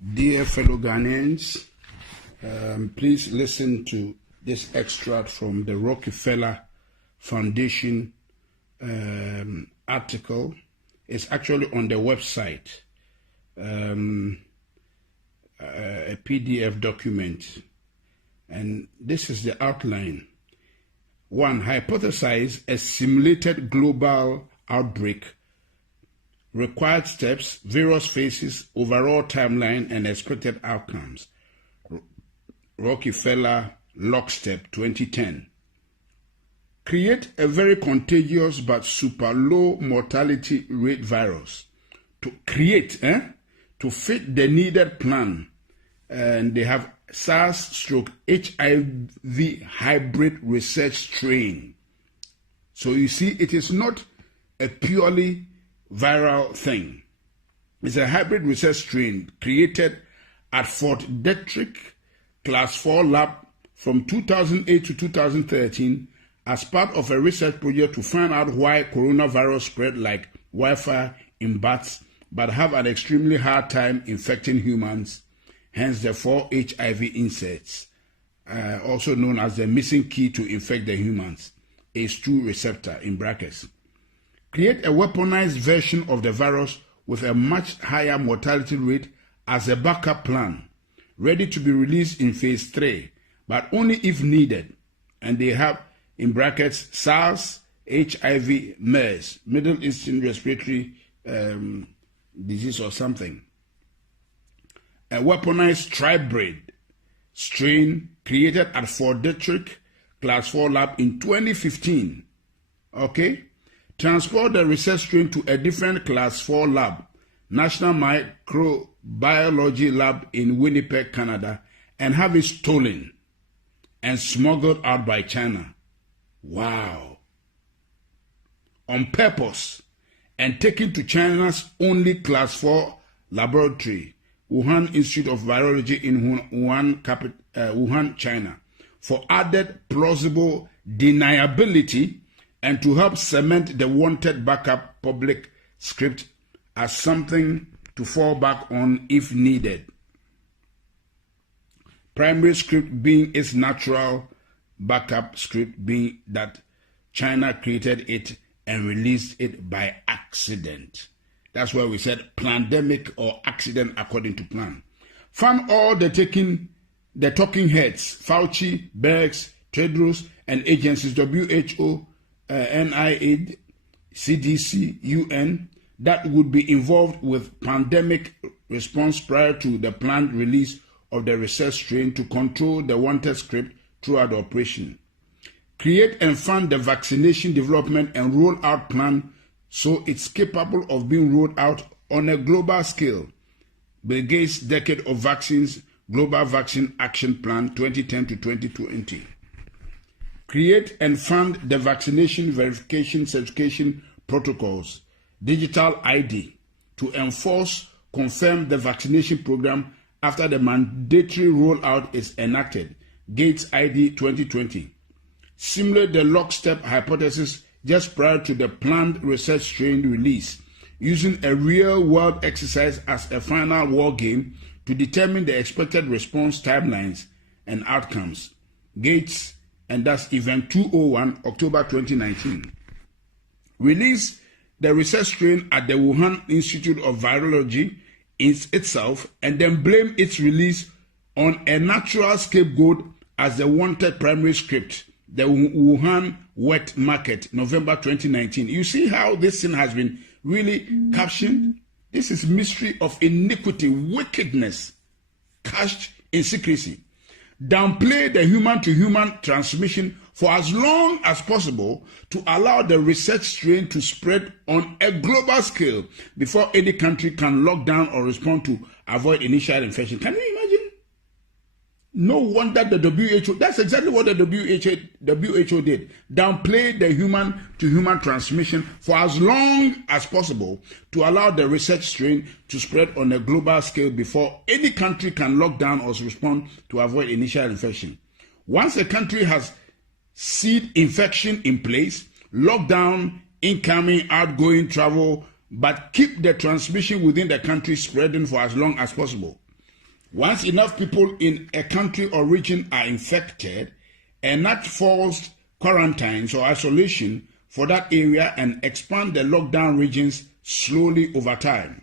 Dear fellow Ghanaians, please listen to this extract from the Rockefeller Foundation article. It's actually on the website, a PDF document. And this is the outline. 1. Hypothesize a simulated global outbreak. Required steps, various phases, overall timeline, and expected outcomes. Rockefeller Lockstep 2010. Create a very contagious but super low mortality rate virus. To to fit the needed plan. And they have SARS/HIV hybrid research strain. So you see, it is not a purely viral thing. It's a hybrid research strain created at Fort Detrick Class 4 lab from 2008 to 2013 as part of a research project to find out why coronavirus spread like wildfire in bats but have an extremely hard time infecting humans, hence the 4 HIV inserts, also known as the missing key to infect the humans, ACE2 receptor in brackets. Create a weaponized version of the virus with a much higher mortality rate as a backup plan, ready to be released in phase 3, but only if needed. And they have, in brackets, SARS, HIV, MERS, Middle Eastern Respiratory Disease or something. A weaponized tribrid strain created at Fort Detrick Class 4 lab in 2015. Okay? Transport the research strain to a different Class 4 lab, National Microbiology Lab in Winnipeg, Canada, and have it stolen and smuggled out by China. Wow. On purpose, and taken to China's only Class 4 laboratory, Wuhan Institute of Virology in Wuhan, China, for added plausible deniability and to help cement the wanted backup public script as something to fall back on if needed. Primary script being its natural backup script being that China created it and released it by accident. That's why we said pandemic or accident according to plan. Found all the talking heads, Fauci, Bergs, Tedros, and agencies WHO, NIH, CDC, UN, that would be involved with pandemic response prior to the planned release of the research strain to control the wanted script throughout the operation. Create and fund the vaccination development and rollout plan so it's capable of being rolled out on a global scale. Bill Gates' Decade of Vaccines Global Vaccine Action Plan 2010 to 2020. Create and fund the vaccination verification certification protocols, digital ID, to enforce, confirm the vaccination program after the mandatory rollout is enacted, Gates ID 2020. Simulate the lockstep hypothesis just prior to the planned research strain release, using a real-world exercise as a final war game to determine the expected response timelines and outcomes. Gates, and that's Event 201, October 2019. Release the research strain at the Wuhan Institute of Virology itself, and then blame its release on a natural scapegoat as the wanted primary script, the Wuhan wet market, November 2019. You see how this thing has been really captioned? This is mystery of iniquity, wickedness, cached in secrecy. Downplay the human-to-human transmission for as long as possible to allow the research strain to spread on a global scale before any country can lock down or respond to avoid initial infection. Can you imagine? No wonder the WHO, that's exactly what the WHO did. Downplay the human-to-human transmission for as long as possible to allow the research strain to spread on a global scale before any country can lock down or respond to avoid initial infection. Once a country has seed infection in place, lock down incoming, outgoing travel, but keep the transmission within the country spreading for as long as possible. Once enough people in a country or region are infected, enact forced quarantines or isolation for that area and expand the lockdown regions slowly over time.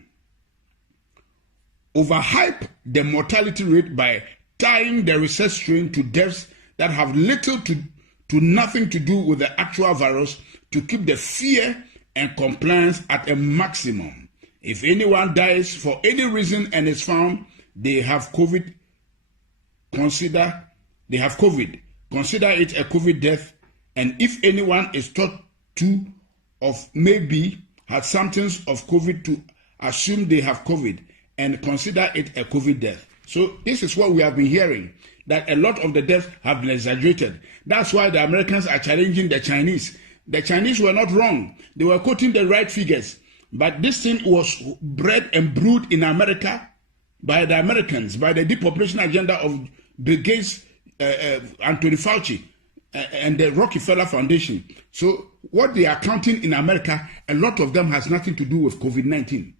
Overhype the mortality rate by tying the research strain to deaths that have little to nothing to do with the actual virus to keep the fear and compliance at a maximum. If anyone dies for any reason and is found they have COVID, consider it a COVID death, and if anyone is thought to of maybe had symptoms of COVID, to assume they have COVID and consider it a COVID death. So this is what we have been hearing, that a lot of the deaths have been exaggerated. That's why the Americans are challenging the Chinese. The Chinese were not wrong. They were quoting the right figures. But this thing was bred and brewed in America by the Americans, by the depopulation agenda of Bill Gates, Anthony Fauci, and the Rockefeller Foundation. So what they are counting in America, a lot of them has nothing to do with COVID-19.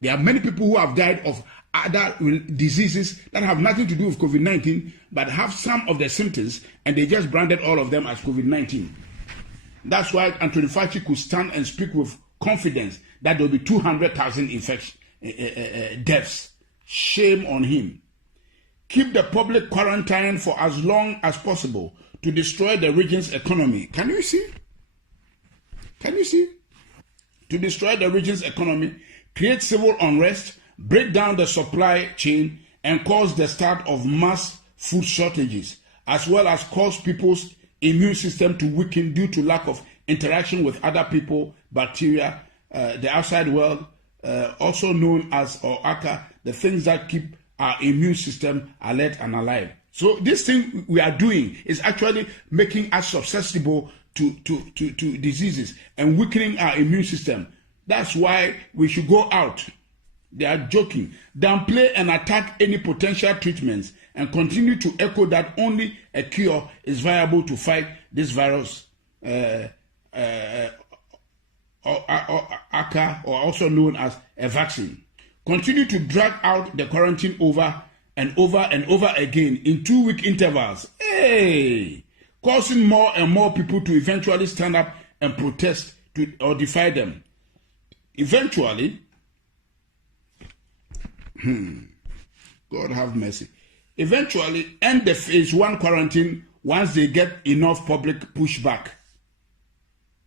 There are many people who have died of other diseases that have nothing to do with COVID-19, but have some of the symptoms, and they just branded all of them as COVID-19. That's why Anthony Fauci could stand and speak with confidence that there will be 200,000 deaths. Shame on him. Keep the public quarantine for as long as possible to destroy the region's economy. Can you see? To destroy the region's economy, create civil unrest, break down the supply chain, and cause the start of mass food shortages, as well as cause people's immune system to weaken due to lack of interaction with other people, bacteria, the outside world, also known as or aka, the things that keep our immune system alert and alive. So this thing we are doing is actually making us susceptible to diseases and weakening our immune system. That's why we should go out. They are joking. Downplay and attack any potential treatments and continue to echo that only a cure is viable to fight this virus, AKA, or also known as a vaccine. Continue to drag out the quarantine over and over again in 2-week intervals. Causing more and more people to eventually stand up and protest or defy them. Eventually, God have mercy. Eventually, end the phase 1 quarantine once they get enough public pushback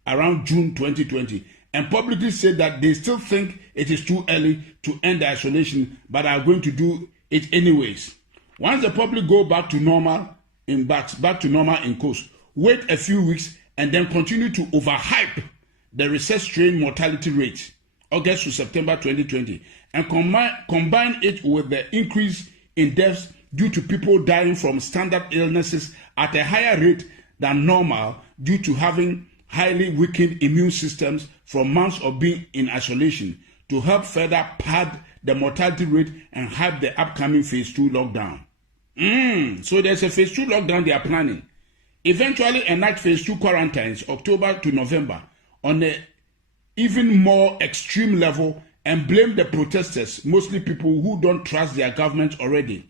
around June 2020, and publicly said that they still think it is too early to end the isolation, but are going to do it anyways. Once the public go back to normal in course, wait a few weeks and then continue to overhype the research strain mortality rate, August to September 2020, and combine it with the increase in deaths due to people dying from standard illnesses at a higher rate than normal due to having highly weakened immune systems from months of being in isolation, to help further pad the mortality rate and hype the upcoming phase 2 lockdown. So there's a phase 2 lockdown they are planning. Eventually enact phase 2 quarantines October to November on an even more extreme level and blame the protesters, mostly people who don't trust their government already,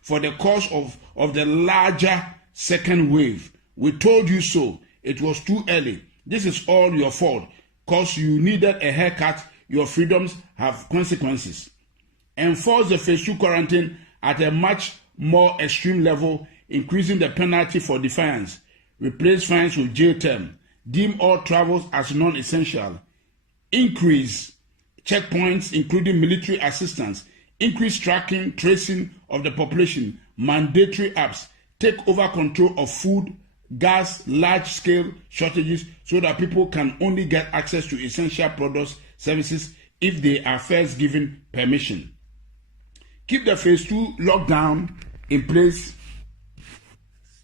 for the cause of the larger second wave. We told you so. It was too early. This is all your fault. Because you needed a haircut, your freedoms have consequences. Enforce the phase 2 quarantine at a much more extreme level, increasing the penalty for defiance. Replace fines with jail term. Deem all travels as non-essential. Increase checkpoints, including military assistance. Increase tracking, tracing of the population. Mandatory apps. Take over control of food, gas, large-scale shortages so that people can only get access to essential products, services, if they are first given permission. Keep the phase 2 lockdown in place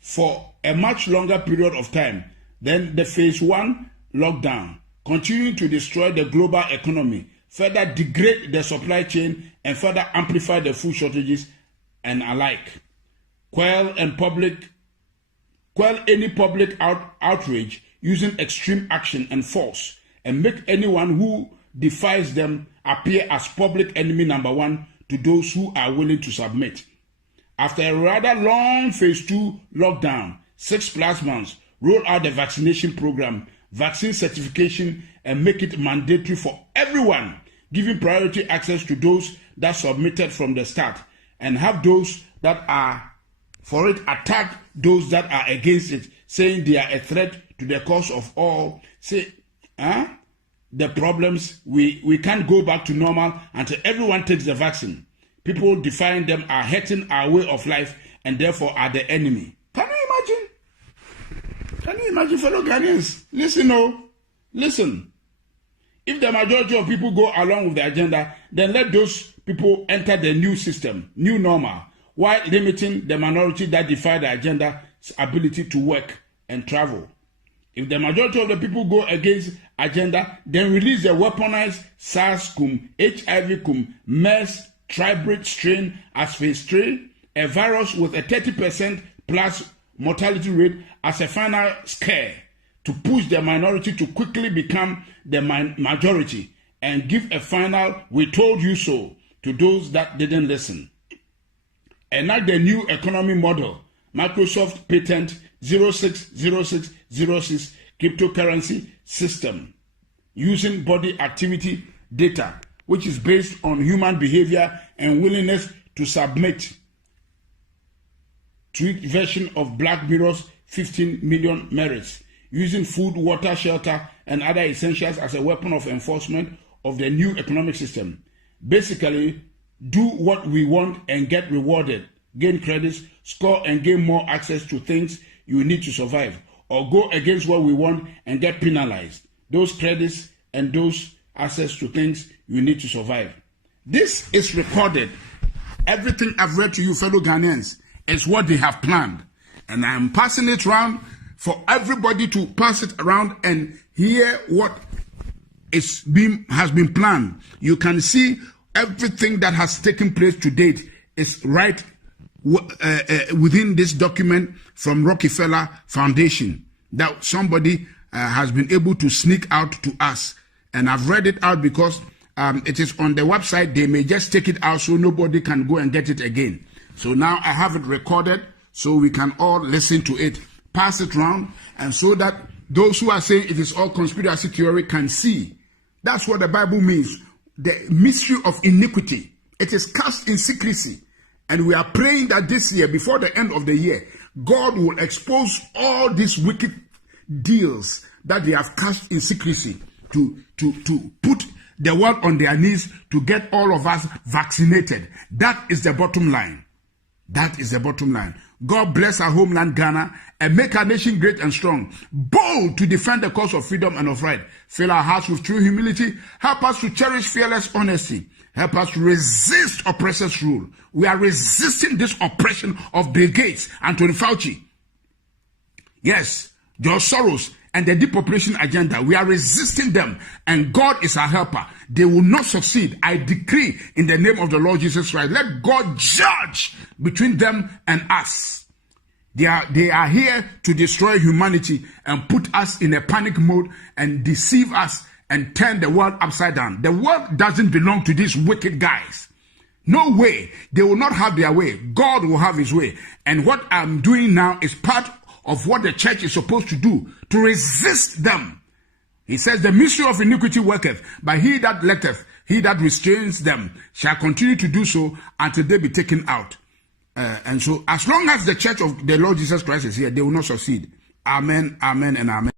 for a much longer period of time than the phase 1 lockdown, continuing to destroy the global economy, further degrade the supply chain, and further amplify the food shortages and alike. Quell any public outrage using extreme action and force, and make anyone who defies them appear as public enemy number 1 to those who are willing to submit. After a rather long phase 2 lockdown, 6+ months, roll out the vaccination program, vaccine certification, and make it mandatory for everyone, giving priority access to those that submitted from the start, and have those that are for it attack those that are against it, saying they are a threat to the cause of all. Say, the problems, we can't go back to normal until everyone takes the vaccine. People defying them are hurting our way of life and therefore are the enemy. Can you imagine? Can you imagine, fellow Ghanaians? Listen. If the majority of people go along with the agenda, then let those people enter the new system, new normal, while limiting the minority that defy the agenda's ability to work and travel. If the majority of the people go against agenda, then release the weaponized SARS-CoV, HIV-CoV, MERS, tribrid strain as phase 3, a virus with a 30% plus mortality rate as a final scare to push the minority to quickly become the majority and give a final "we told you so" to those that didn't listen. Enact the new economy model, Microsoft patent 060606 cryptocurrency system, using body activity data, which is based on human behavior and willingness to submit. Tweaked version of Black Mirror's 15 million merits, using food, water, shelter, and other essentials as a weapon of enforcement of the new economic system. Basically, do what we want and get rewarded, gain credits, score and gain more access to things you need to survive, or go against what we want and get penalized, those credits and those access to things you need to survive. This is recorded. Everything I've read to you, fellow Ghanaians, is what they have planned. And I am passing it around for everybody to pass it around and hear what has been planned. You can see everything that has taken place to date is right within this document from Rockefeller Foundation that somebody has been able to sneak out to us. And I've read it out because it is on the website. They may just take it out so nobody can go and get it again. So now I have it recorded so we can all listen to it, pass it around, and so that those who are saying it is all conspiracy theory can see. That's what the Bible means. The mystery of iniquity. It is cast in secrecy. And we are praying that this year, before the end of the year, God will expose all these wicked deals that they have cast in secrecy to put the world on their knees to get all of us vaccinated. That is the bottom line. That is the bottom line. God bless our homeland Ghana and make our nation great and strong, bold to defend the cause of freedom and of right. Fill our hearts with true humility. Help us to cherish fearless honesty. Help us to resist oppressors' rule. We are resisting this oppression of Bill Gates, Anthony Fauci. Yes, George Soros and the depopulation agenda. We are resisting them, and God is our helper. They will not succeed. I decree in the name of the Lord Jesus Christ, let God judge between them and us. They are here to destroy humanity and put us in a panic mode and deceive us and turn the world upside down. The world doesn't belong to these wicked guys. No way. They will not have their way. God will have his way. And what I'm doing now is part of what the church is supposed to do, to resist them. He says, the mystery of iniquity worketh, but he that letteth, he that restrains them, shall continue to do so until they be taken out. And so, as long as the church of the Lord Jesus Christ is here, they will not succeed. Amen, amen, and amen.